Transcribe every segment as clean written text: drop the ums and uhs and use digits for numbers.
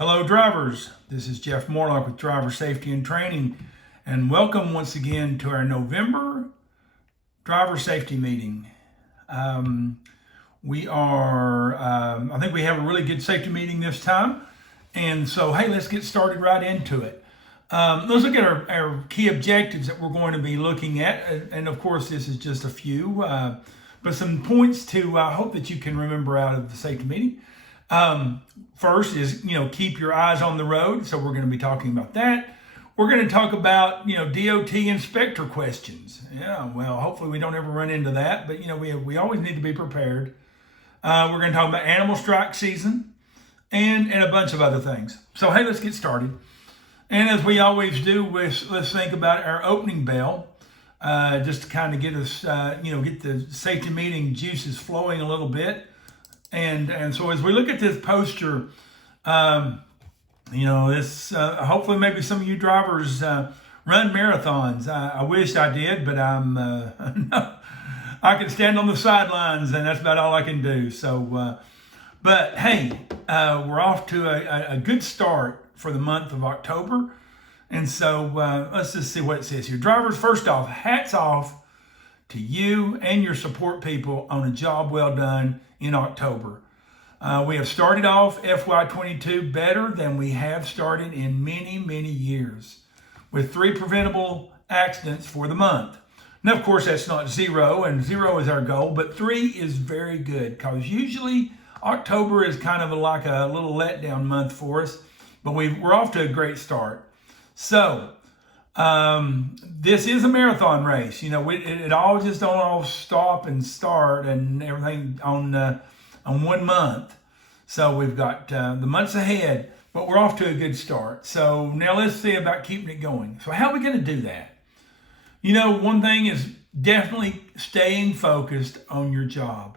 Hello, drivers. This is Jeff Morlock with Driver Safety and Training, and welcome once again to our November driver safety meeting. I think we have a really good safety meeting this time, and so hey, let's get started right into it. Let's look at our key objectives that we're going to be looking at, and of course, this is just a few, but some points to hope that you can remember out of the safety meeting. First is, keep your eyes on the road. So we're going to be talking about that. We're going to talk about, DOT inspector questions. Yeah, well, hopefully we don't ever run into that, but, we always need to be prepared. We're going to talk about animal strike season and a bunch of other things. So, hey, let's get started. And as we always do, let's think about our opening bell, just to kind of get us, get the safety meeting juices flowing a little bit. And so as we look at this poster, this hopefully maybe some of you drivers run marathons. I wish I did, but no, I can stand on the sidelines, and that's about all I can do. So, but hey, we're off to a good start for the month of October, and so let's just see what it says here. Drivers, first off, hats off to you and your support people on a job well done in October. We have started off FY22 better than we have started in many, many years, with 3 preventable accidents for the month. Now, of course, that's not 0, and 0 is our goal, but 3 is very good, because usually October is kind of like a little letdown month for us, but we're off to a great start. So, this is a marathon race. It all just don't all stop and start and everything on 1 month. So we've got the months ahead, but we're off to a good start. So now let's see about keeping it going. So how are we going to do that? One thing is definitely staying focused on your job.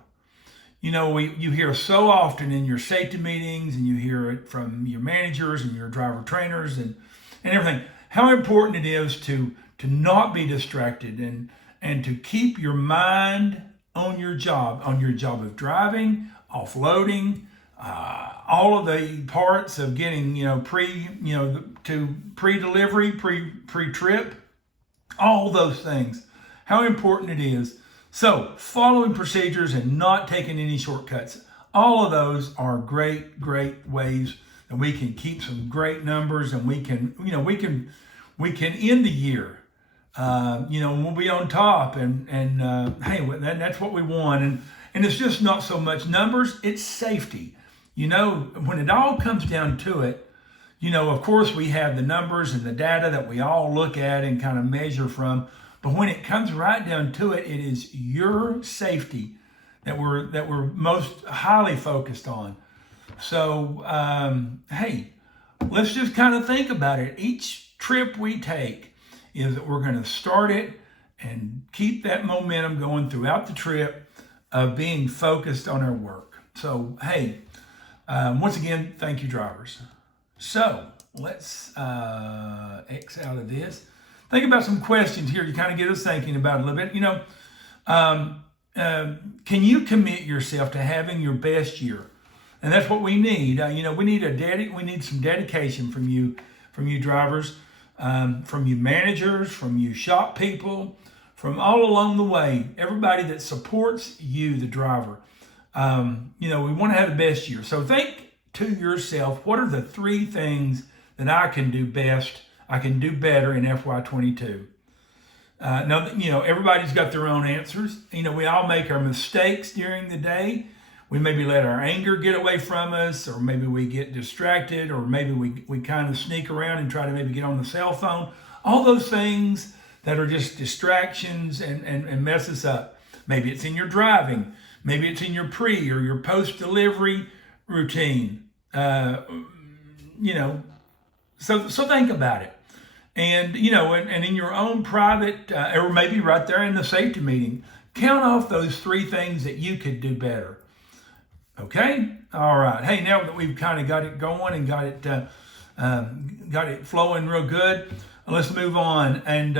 You hear so often in your safety meetings, and you hear it from your managers and your driver trainers and everything, how important it is to not be distracted and to keep your mind on your job of driving, offloading, all of the parts of getting, pre-delivery, pre-trip, all those things, how important it is. So following procedures and not taking any shortcuts, all of those are great, great ways that we can keep some great numbers, and we can end the year. We'll be on top, and hey, that's what we want. And it's just not so much numbers, it's safety. When it all comes down to it, of course we have the numbers and the data that we all look at and kind of measure from. But when it comes right down to it, it is your safety that we're most highly focused on. So, hey, let's just kind of think about it. Each trip we take is that we're going to start it and keep that momentum going throughout the trip of being focused on our work. So, hey, once again, thank you, drivers. So let's X out of this. Think about some questions here to kind of get us thinking about it a little bit. Can you commit yourself to having your best year? And that's what we need. We need some dedication from you drivers, from you managers, from you shop people, from all along the way, everybody that supports you, the driver. We want to have the best year. So think to yourself, what are the 3 things that I can do best, I can do better in FY22? Now, everybody's got their own answers. We all make our mistakes during the day. We maybe let our anger get away from us, or maybe we get distracted, or maybe we kind of sneak around and try to maybe get on the cell phone. All those things that are just distractions and mess us up. Maybe it's in your driving. Maybe it's in your pre or your post-delivery routine. So think about it. And, and in your own private, or maybe right there in the safety meeting, count off those 3 things that you could do better. Okay? All right. Hey, now that we've kind of got it going and got it flowing real good, let's move on. And,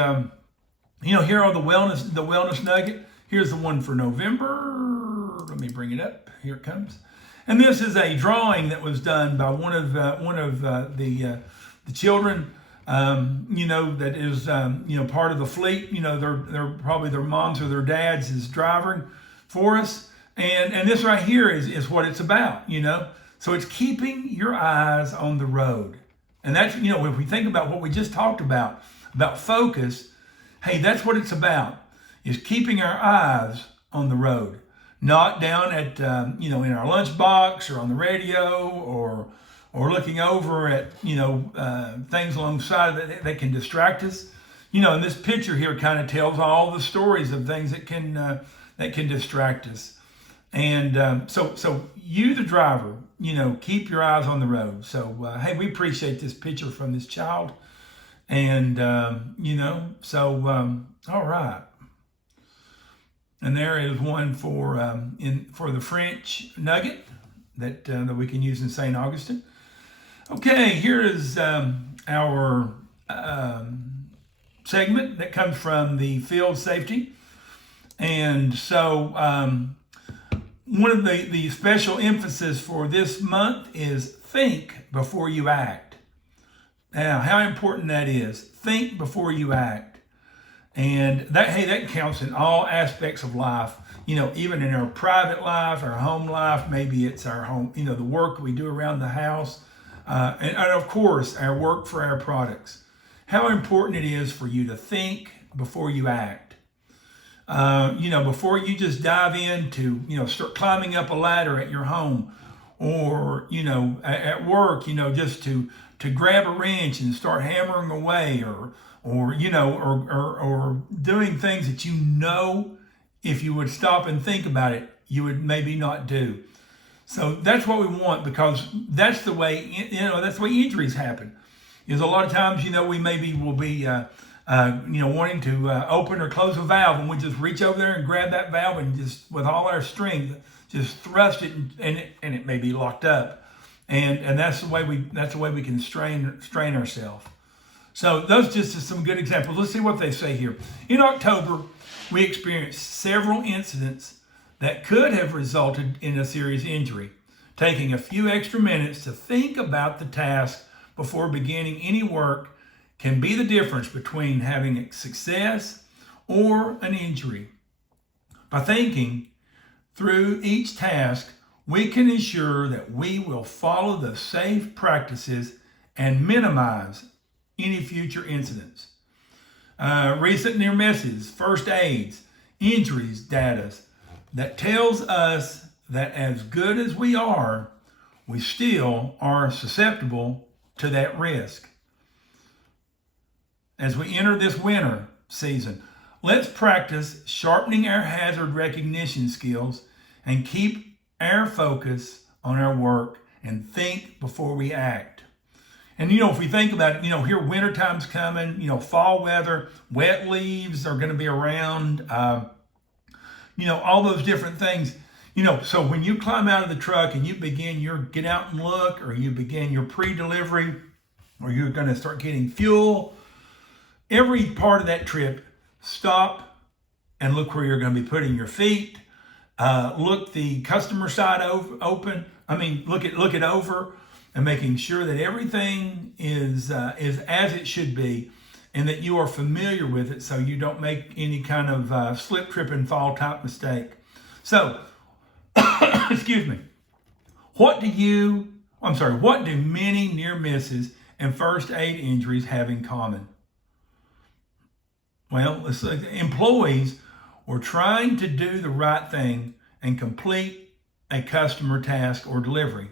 here are the wellness nugget. Here's the one for November. Let me bring it up. Here it comes. And this is a drawing that was done by one of the children. That is part of the fleet. They're probably their moms or their dads is driving for us. And this right here is what it's about. So it's keeping your eyes on the road. And that's, if we think about what we just talked about focus, hey, that's what it's about, is keeping our eyes on the road, not down at, in our lunchbox or on the radio or looking over at, things alongside that can distract us. And this picture here kind of tells all the stories of things that can distract us. And so you, the driver, keep your eyes on the road. So, hey, we appreciate this picture from this child. And, all right. And there is one for the French nugget that we can use in St. Augustine. Okay, here is our segment that comes from the field safety. And so one of the special emphasis for this month is think before you act. Now, how important that is. Think before you act. And that counts in all aspects of life. Even in our private life, our home life, maybe it's our home, the work we do around the house. And of course, our work for our products. How important it is for you to think before you act. Before you just dive into, start climbing up a ladder at your home or, at work, just to grab a wrench and start hammering away or doing things that, if you would stop and think about it, you would maybe not do. So that's what we want, because that's the way, that's the way injuries happen. Is a lot of times, we maybe will be, wanting to open or close a valve, and we just reach over there and grab that valve and just with all our strength, just thrust it, and it may be locked up. And that's the way we can strain ourselves. So those just are some good examples. Let's see what they say here. In October, we experienced several incidents that could have resulted in a serious injury. Taking a few extra minutes to think about the task before beginning any work can be the difference between having a success or an injury. By thinking through each task, we can ensure that we will follow the safe practices and minimize any future incidents. Recent near misses, first aids, injuries data that tells us that as good as we are, we still are susceptible to that risk. As we enter this winter season, let's practice sharpening our hazard recognition skills and keep our focus on our work and think before we act. And if we think about it, here winter time's coming, fall weather, wet leaves are going to be around, all those different things. So when you climb out of the truck and you begin your get out and look, or you begin your pre-delivery, or you're going to start getting fuel, every part of that trip, stop and look where you're going to be putting your feet. Look the customer side open. Look it over, and making sure that everything is as it should be, and that you are familiar with it, so you don't make any kind of slip, trip, and fall type mistake. So, excuse me. What do many near misses and first aid injuries have in common? Well, employees were trying to do the right thing and complete a customer task or delivery.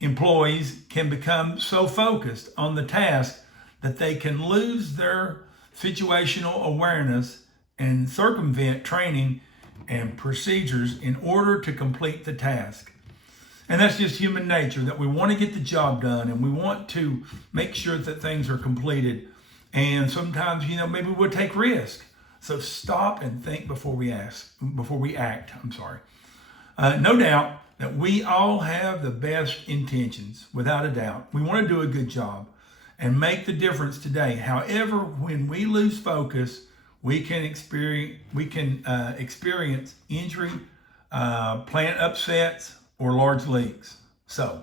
Employees can become so focused on the task that they can lose their situational awareness and circumvent training and procedures in order to complete the task. And that's just human nature, that we want to get the job done and we want to make sure that things are completed. And sometimes, maybe we'll take risk. So stop and think before we act. No doubt that we all have the best intentions, without a doubt. We want to do a good job and make the difference today. However, when we lose focus, we can experience injury, plant upsets, or large leaks. So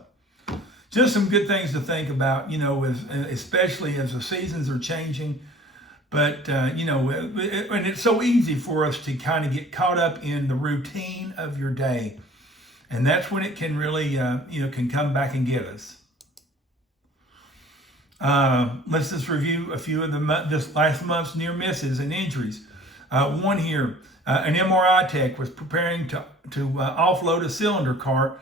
just some good things to think about, especially as the seasons are changing. But, and it's so easy for us to kind of get caught up in the routine of your day. And that's when it can really, can come back and get us. Let's just review a few of this last month's near misses and injuries. One here, an MRI tech was preparing to offload a cylinder cart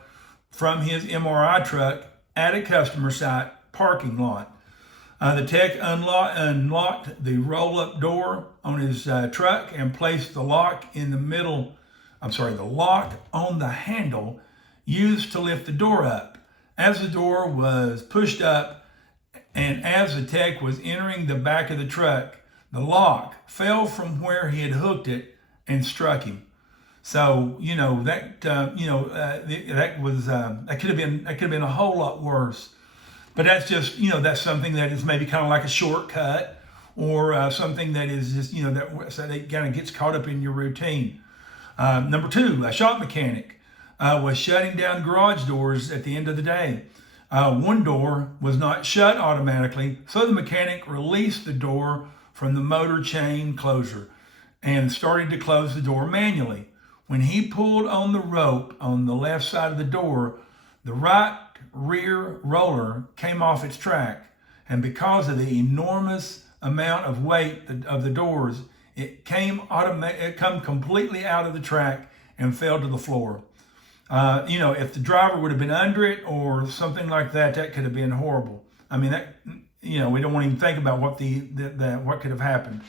from his MRI truck at a customer site parking lot. The tech unlocked the roll-up door on his truck and placed the lock the lock on the handle used to lift the door up. As the door was pushed up and as the tech was entering the back of the truck, the lock fell from where he had hooked it and struck him. So that could have been a whole lot worse. But that's just that's something that is maybe kind of like a shortcut, or something that is just that kind of gets caught up in your routine. Number two, a shop mechanic was shutting down garage doors at the end of the day. One door was not shut automatically, so the mechanic released the door from the motor chain closure and started to close the door manually. When he pulled on the rope on the left side of the door, the right rear roller came off its track, and because of the enormous amount of weight of the doors, it come completely out of the track and fell to the floor. If the driver would have been under it or something like that, that could have been horrible. I mean, we don't want to even think about what what could have happened.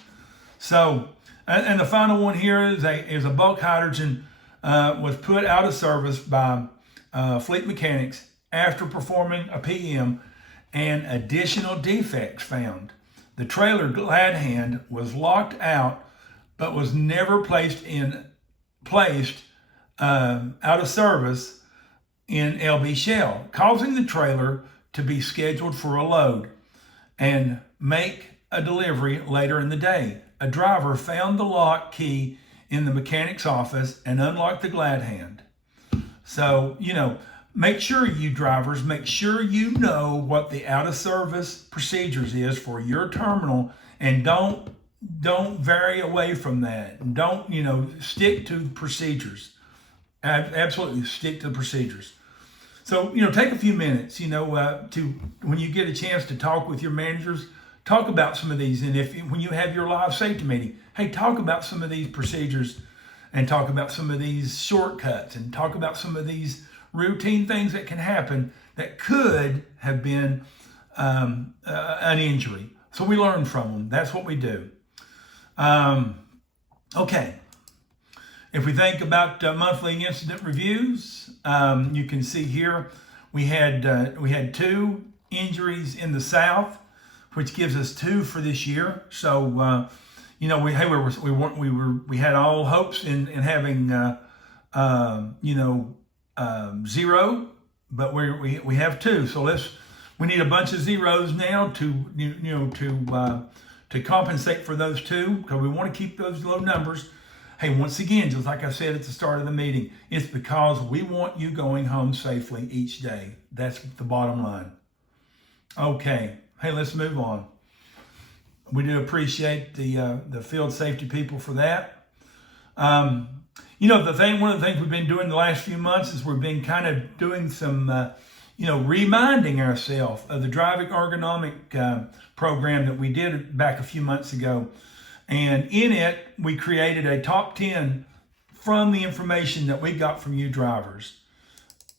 So, and the final one here is a bulk hydrogen was put out of service by Fleet Mechanics after performing a PM and additional defects found. The trailer glad hand was locked out, but was never placed out of service in LB Shell, causing the trailer to be scheduled for a load and make a delivery later in the day. A driver found the lock key in the mechanic's office and unlocked the glad hand. So, make sure you drivers, you know what the out of service procedures is for your terminal, and don't vary away from that. Don't, stick to procedures. Absolutely stick to the procedures. So, take a few minutes, to when you get a chance to talk with your managers, talk about some of these. And when you have your live safety meeting, hey, talk about some of these procedures and talk about some of these shortcuts and talk about some of these routine things that can happen that could have been an injury. So we learn from them. That's what we do. Okay. If we think about monthly incident reviews, you can see here we had 2 injuries in the South, which gives us 2 for this year. So we had all hopes in having 0, but we have 2. So we need a bunch of zeros now to compensate for those 2, because we want to keep those low numbers. Hey, once again, just like I said at the start of the meeting, it's because we want you going home safely each day. That's the bottom line. Okay, hey, let's move on. We do appreciate the field safety people for that. One of the things we've been doing the last few months is we've been kind of doing some, reminding ourselves of the driving ergonomic program that we did back a few months ago. And in it, we created a top 10 from the information that we got from you drivers.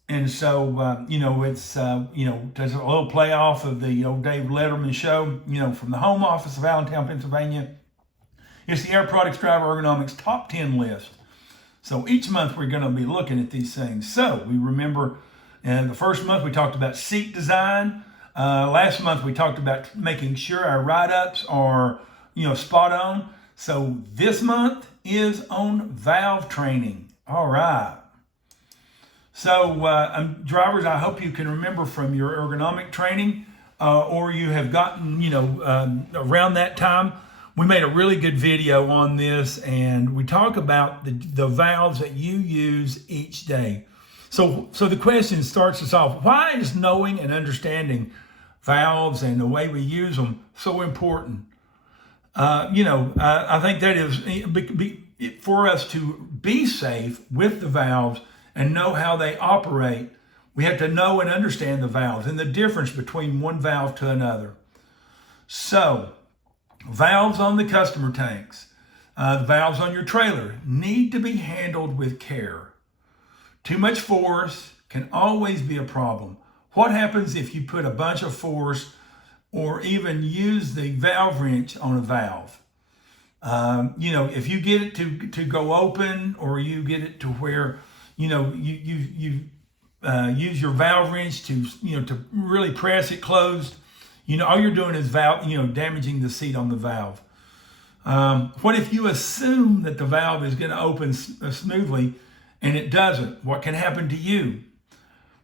And so, it's, there's a little play off of the old Dave Letterman show, from the home office of Allentown, Pennsylvania. It's the Air Products Driver Ergonomics top 10 list. So each month we're going to be looking at these things. So we remember the first month we talked about seat design. Last month we talked about making sure our write-ups are spot on. So this month is on valve training. All right. So drivers, I hope you can remember from your ergonomic training, or you have gotten, around that time. We made a really good video on this, and we talk about the valves that you use each day. So the question starts us off: why is knowing and understanding valves and the way we use them so important? I think that is for us to be safe with the valves and know how they operate. We have to know and understand the valves and the difference between one valve to another. So, valves on the customer tanks, the valves on your trailer need to be handled with care. Too much force can always be a problem. What happens if you put a bunch of force or even use the valve wrench on a valve? If you get it to go open, or you get it to where, you use your valve wrench to really press it closed, all you're doing is damaging the seat on the valve. What if you assume that the valve is going to open smoothly and it doesn't? What can happen to you?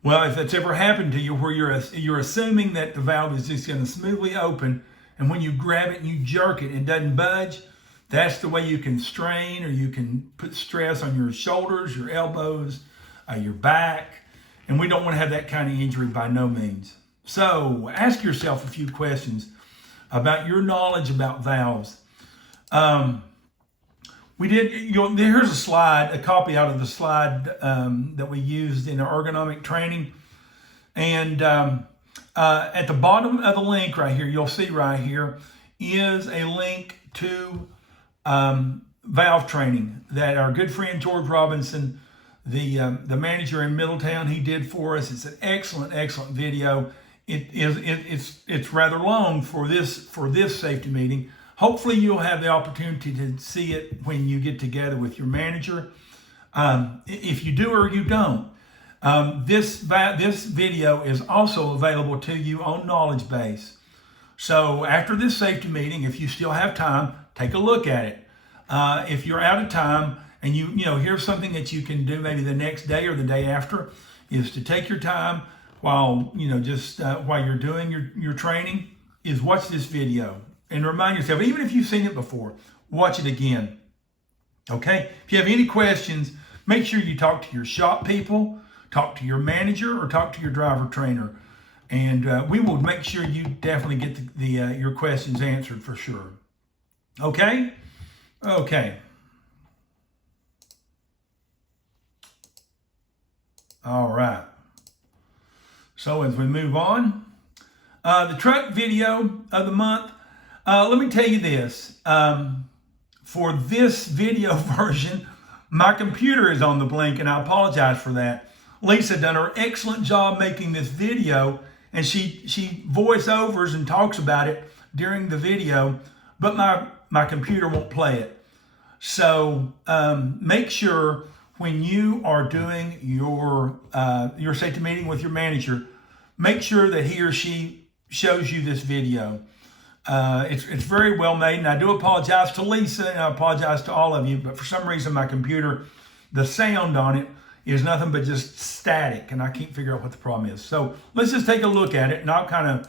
Well, if it's ever happened to you where you're assuming that the valve is just going to smoothly open, and when you grab it and you jerk it, it doesn't budge, that's the way you can strain, or you can put stress on your shoulders, your elbows, your back, and we don't want to have that kind of injury by no means. So ask yourself a few questions about your knowledge about valves. Here's a slide, a copy out of the slide that we used in our ergonomic training. And at the bottom of the link right here, you'll see right here is a link to valve training that our good friend George Robinson, the manager in Middletown, he did for us. It's an excellent video. It's rather long for this safety meeting. Hopefully you'll have the opportunity to see it when you get together with your manager. If you do or you don't, this video is also available to you on Knowledge Base. So after this safety meeting, if you still have time, take a look at it. If you're out of time and here's something that you can do maybe the next day or the day after, is to take your time while you're doing your training, is watch this video. And remind yourself, even if you've seen it before, watch it again. Okay? If you have any questions, make sure you talk to your shop people, talk to your manager, or talk to your driver trainer. And we will make sure you definitely get your questions answered for sure. Okay? Okay. All right. So as we move on, the truck video of the month. Let me tell you this. For this video version, my computer is on the blink, and I apologize for that. Lisa done an excellent job making this video, and she voiceovers and talks about it during the video, but my computer won't play it. So make sure when you are doing your safety meeting with your manager, make sure that he or she shows you this video. It's very well made, and I do apologize to Lisa, and I apologize to all of you, but for some reason my computer, the sound on it is nothing but just static, and I can't figure out what the problem is. So let's just take a look at it, and I'll kind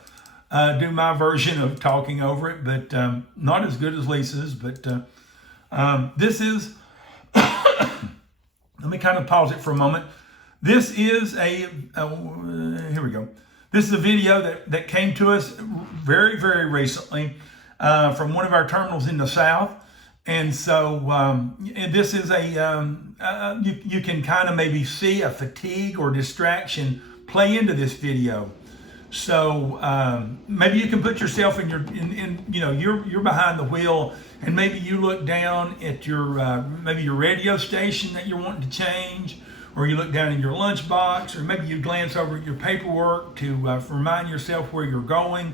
of do my version of talking over it, but not as good as Lisa's. But this is, let me kind of pause it for a moment. This is here we go. This is a video that came to us very, very recently from one of our terminals in the South. And so this is you can kind of maybe see a fatigue or distraction play into this video. So maybe you can put yourself you're behind the wheel, and maybe you look down at maybe your radio station that you're wanting to change, or you look down in your lunchbox, or maybe you glance over at your paperwork to remind yourself where you're going,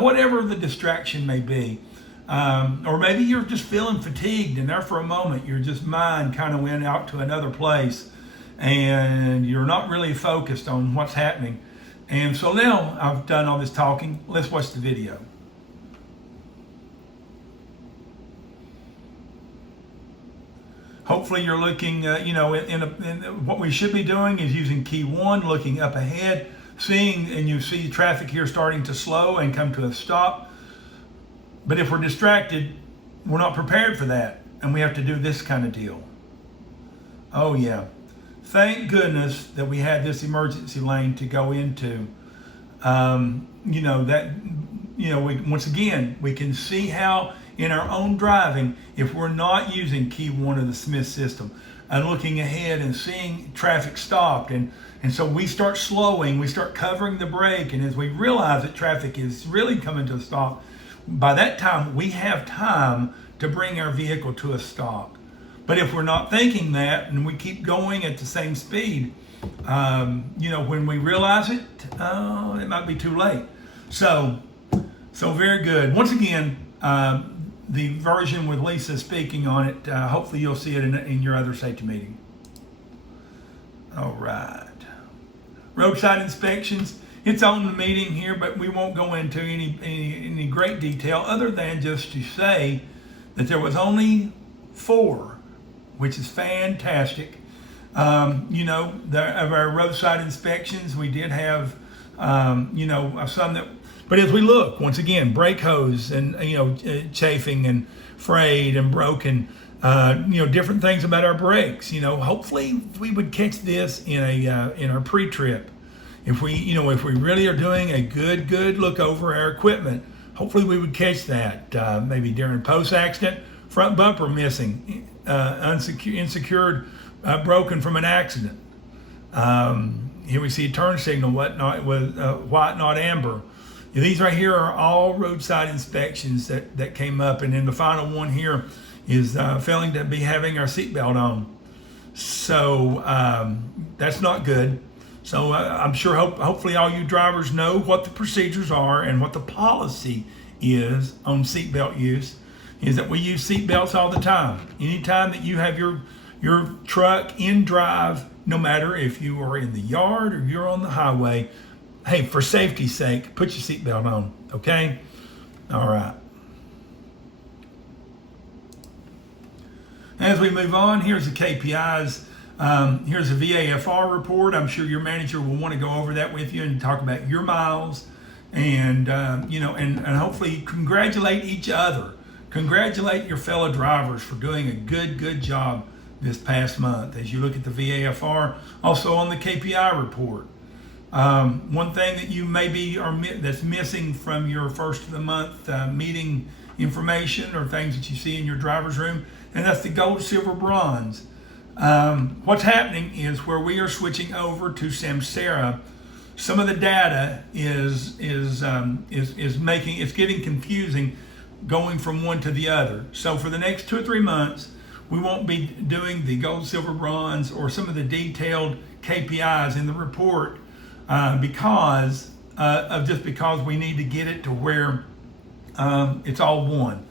whatever the distraction may be. Or maybe you're just feeling fatigued, and there for a moment your mind kind of went out to another place, and you're not really focused on what's happening. And so now I've done all this talking. Let's watch the video. Hopefully you're looking, what we should be doing is using key 1, looking up ahead, seeing, and you see traffic here starting to slow and come to a stop. But if we're distracted, we're not prepared for that, and we have to do this kind of deal. Oh yeah, thank goodness that we had this emergency lane to go into. Once again, we can see how in our own driving, if we're not using key one of the Smith system and looking ahead and seeing traffic stopped, and so we start slowing, we start covering the brake, and as we realize that traffic is really coming to a stop, by that time we have time to bring our vehicle to a stop. But if we're not thinking that and we keep going at the same speed, when we realize it, it might be too late. So very good. Once again, the version with Lisa speaking on it, hopefully you'll see it in your other safety meeting. All right. Roadside inspections. It's on the meeting here, but we won't go into any great detail other than just to say that there was only 4, which is fantastic. Of our roadside inspections, we did have, some that, but as we look, once again, brake hose and, chafing and frayed and broken, different things about our brakes. Hopefully we would catch this in our pre-trip. If we really are doing a good look over our equipment, hopefully we would catch that, maybe during post-accident, front bumper missing, insecured, broken from an accident. Here we see a turn signal, white, not amber. These right here are all roadside inspections that came up, and then the final one here is failing to be having our seatbelt on. So that's not good. So I'm sure, hopefully all you drivers know what the procedures are and what the policy is on seatbelt use, is that we use seatbelts all the time. Anytime that you have your truck in drive, no matter if you are in the yard or you're on the highway, hey, for safety's sake, put your seatbelt on, okay? All right. As we move on, here's the KPIs. Here's a VAFR report. I'm sure your manager will want to go over that with you and talk about your miles, and and hopefully congratulate each other. Congratulate your fellow drivers for doing a good job this past month as you look at the VAFR. Also on the KPI report. One thing that you maybe that's missing from your first of the month meeting information or things that you see in your driver's room, and that's the gold, silver, bronze. What's happening is where we are switching over to Samsara, some of the data is getting confusing going from one to the other. So for the next 2 or 3 months, we won't be doing the gold, silver, bronze or some of the detailed KPIs in the report because we need to get it to where it's all one.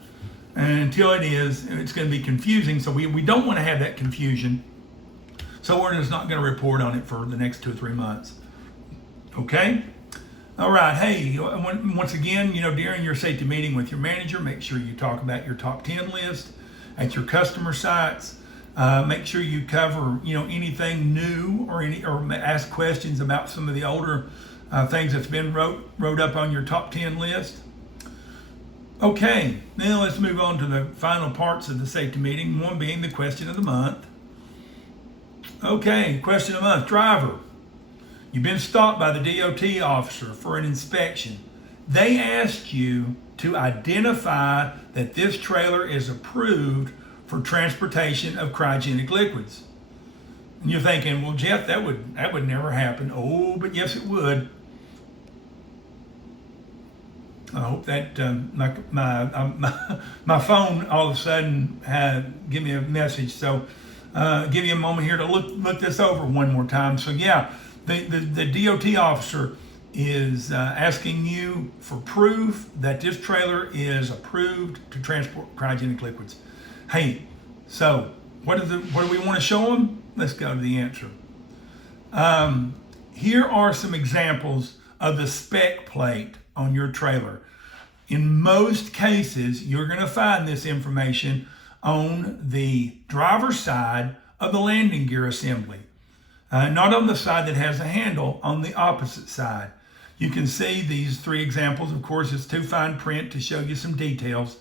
And until it is, it's going to be confusing. So we don't want to have that confusion. So we're just not going to report on it for the next 2 or 3 months. Okay? All right. Hey, once again, during your safety meeting with your manager, make sure you talk about your top 10 list at your customer sites. Make sure you cover, anything new or ask questions about some of the older things that's been wrote up on your top 10 list. Okay, now let's move on to the final parts of the safety meeting, one being the question of the month. Okay, question of the month. Driver, you've been stopped by the DOT officer for an inspection. They asked you to identify that this trailer is approved for transportation of cryogenic liquids. And you're thinking, well, Jeff, that would never happen. Oh, but yes, it would. I hope that my phone all of a sudden give me a message. So give you a moment here to look this over one more time. So yeah, the DOT officer is asking you for proof that this trailer is approved to transport cryogenic liquids. Hey, so what do we want to show them? Let's go to the answer. Here are some examples of the spec plate on your trailer. In most cases, you're going to find this information on the driver's side of the landing gear assembly, not on the side that has a handle, on the opposite side. You can see these 3 examples. Of course, it's too fine print to show you some details,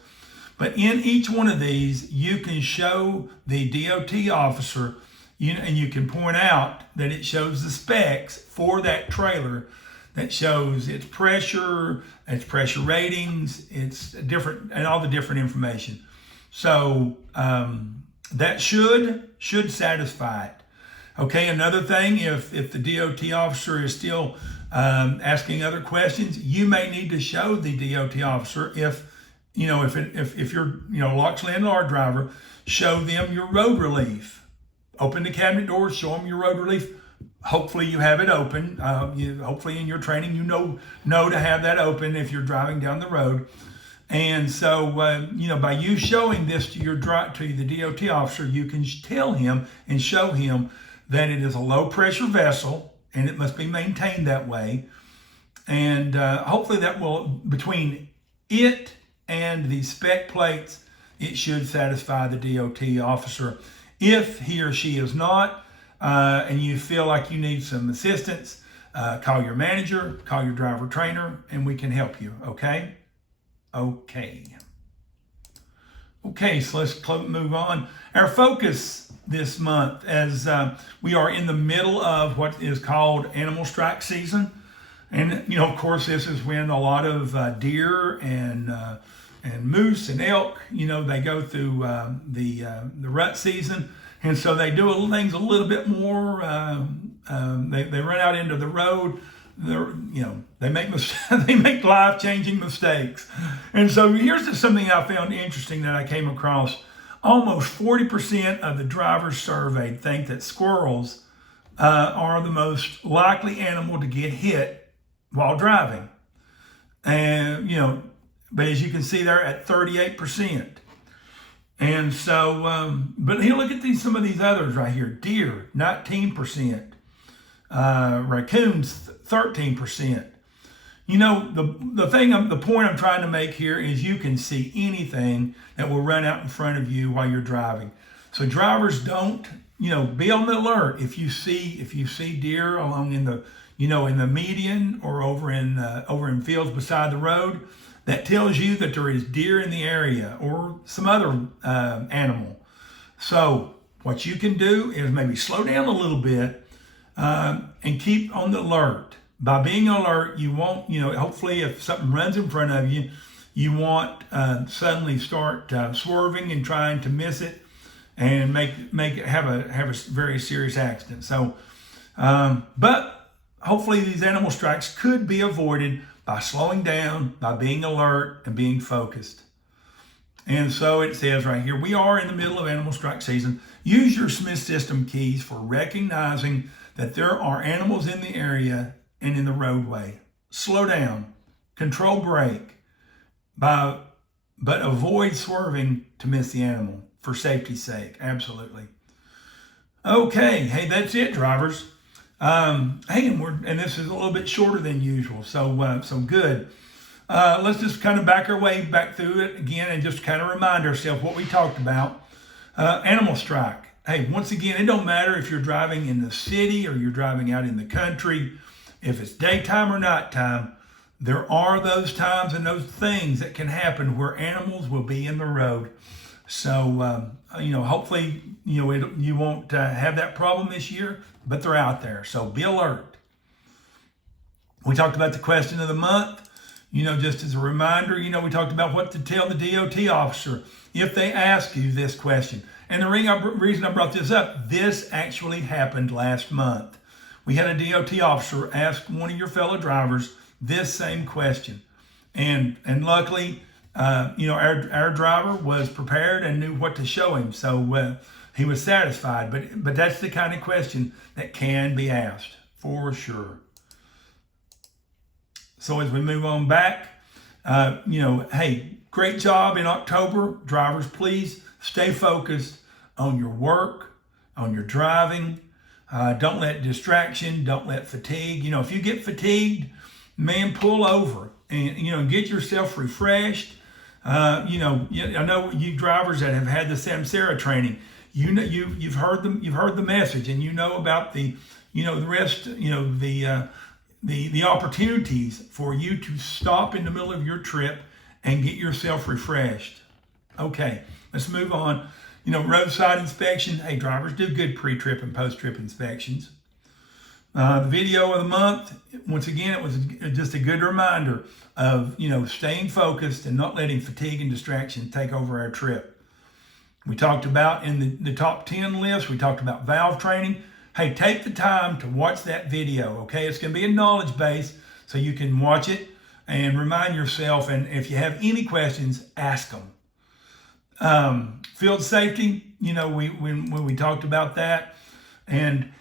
but in each one of these, you can show the DOT officer and you can point out that it shows the specs for that trailer, that shows its pressure ratings, its different, and all the different information. So that should satisfy it. Okay, another thing, if the DOT officer is still asking other questions, you may need to show the DOT officer if you're Lox Landlord driver, show them your road relief. Open the cabinet doors, show them your road relief. Hopefully you have it open. Hopefully in your training you know to have that open if you're driving down the road. And so by you showing this to the DOT officer, you can tell him and show him that it is a low pressure vessel and it must be maintained that way. And hopefully that will, between it and the spec plates, it should satisfy the DOT officer. If he or she is not, and you feel like you need some assistance, call your manager, call your driver trainer, and we can help you, okay? Okay, so let's move on. Our focus this month, as we are in the middle of what is called animal strike season. And, of course, this is when a lot of deer and moose and elk, they go through the rut season. And so they do things a little bit more, they run out into the road. They make life-changing mistakes. And so here's just something I found interesting that I came across. Almost 40% of the drivers surveyed think that squirrels are the most likely animal to get hit while driving. And, but as you can see, they're at 38%. And so, but here, look at some of these others right here. Deer, 19%. Raccoons, 13%. The point I'm trying to make here is you can see anything that will run out in front of you while you're driving. So drivers don't, be on the alert. If you see deer along in the median or over in fields beside the road, that tells you that there is deer in the area or some other animal. So what you can do is maybe slow down a little bit and keep on the alert. By being alert, you won't, hopefully if something runs in front of you, you won't suddenly start swerving and trying to miss it and have a very serious accident. So, but hopefully these animal strikes could be avoided by slowing down, by being alert and being focused. And so it says right here, we are in the middle of animal strike season. Use your Smith System keys for recognizing that there are animals in the area and in the roadway. Slow down, control brake, but avoid swerving to miss the animal for safety's sake. Absolutely. Okay, hey, that's it, drivers. Hey, and this is a little bit shorter than usual, so good. Let's just kind of back our way back through it again and just kind of remind ourselves what we talked about. Animal strike. Hey, once again, it don't matter if you're driving in the city or you're driving out in the country. If it's daytime or nighttime, there are those times and those things that can happen where animals will be in the road. So, hopefully, you won't have that problem this year, but they're out there. So be alert. We talked about the question of the month. Just as a reminder, we talked about what to tell the DOT officer if they ask you this question. And the reason I brought this up, this actually happened last month. We had a DOT officer ask one of your fellow drivers this same question. And luckily, our driver was prepared and knew what to show him. So he was satisfied. But that's the kind of question that can be asked for sure. So as we move on back, hey, great job in October. Drivers, please stay focused on your work, on your driving. Don't let distraction, don't let fatigue. If you get fatigued, man, pull over and, get yourself refreshed. I know you drivers that have had the Samsara training, you've heard the message, and about the rest, the opportunities for you to stop in the middle of your trip and get yourself refreshed. Okay, let's move on. roadside inspection. Hey, drivers, do good pre-trip and post-trip inspections. The video of the month, once again, it was just a good reminder of, staying focused and not letting fatigue and distraction take over our trip. We talked about in the top 10 list, we talked about valve training. Hey, take the time to watch that video, okay? It's going to be a knowledge base, so you can watch it and remind yourself. And if you have any questions, ask them. Field safety, when we talked about that. And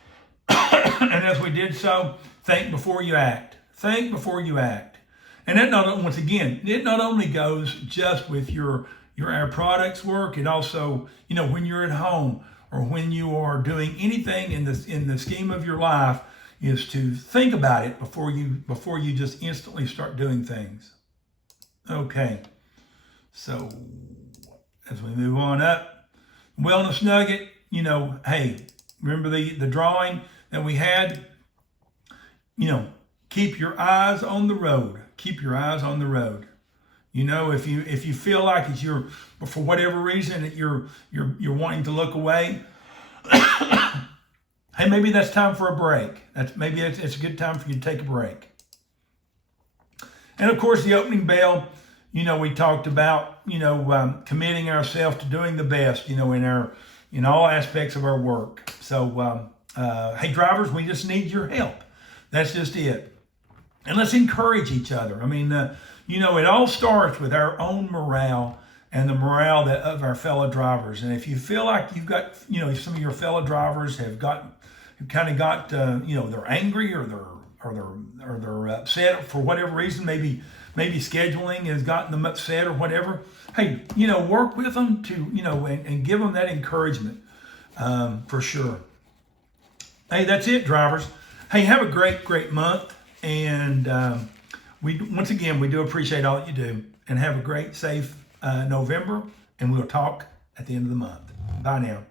and as we did so, think before you act. Think before you act. And that once again, it not only goes just with your Air Products work, it also, when you're at home or when you are doing anything in the scheme of your life, is to think about it before you just instantly start doing things. Okay. So as we move on up, wellness nugget, hey, remember the drawing that we had? Keep your eyes on the road. Keep your eyes on the road. If you feel like it's for whatever reason that you're wanting to look away, hey, maybe that's time for a break. Maybe it's a good time for you to take a break. And of course, the opening bell. We talked about committing ourselves to doing the best. In all aspects of our work. So, hey, drivers, we just need your help. That's just it. And let's encourage each other. I mean, it all starts with our own morale and the morale of our fellow drivers. And if you feel like you've got, some of your fellow drivers they're angry or they're upset for whatever reason, maybe scheduling has gotten them upset or whatever. Hey, work with them to, and give them that encouragement, for sure. Hey, that's it, drivers. Hey, have a great month. And once again, we do appreciate all that you do. And have a great, safe November. And we'll talk at the end of the month. Bye now.